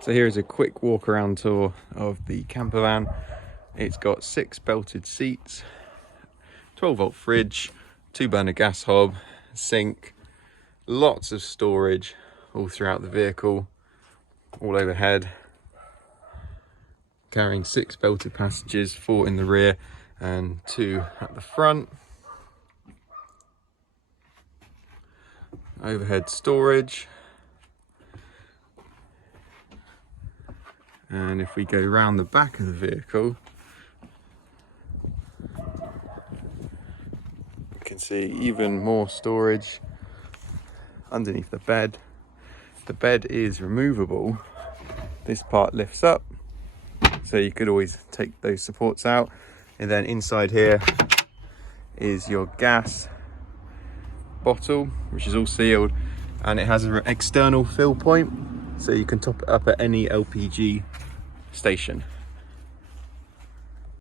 So here is a quick walk around tour of the camper van. It's got 6 belted seats, 12-volt fridge, 2-burner gas hob, sink, lots of storage all throughout the vehicle, all overhead, carrying 6 belted passengers, 4 in the rear and 2 at the front. Overhead storage. And if we go round the back of the vehicle, you can see even more storage underneath the bed. The bed is removable. This part lifts up, so you could always take those supports out. And then inside here is your gas bottle, which is all sealed, and it has an external fill point, so you can top it up at any LPG station.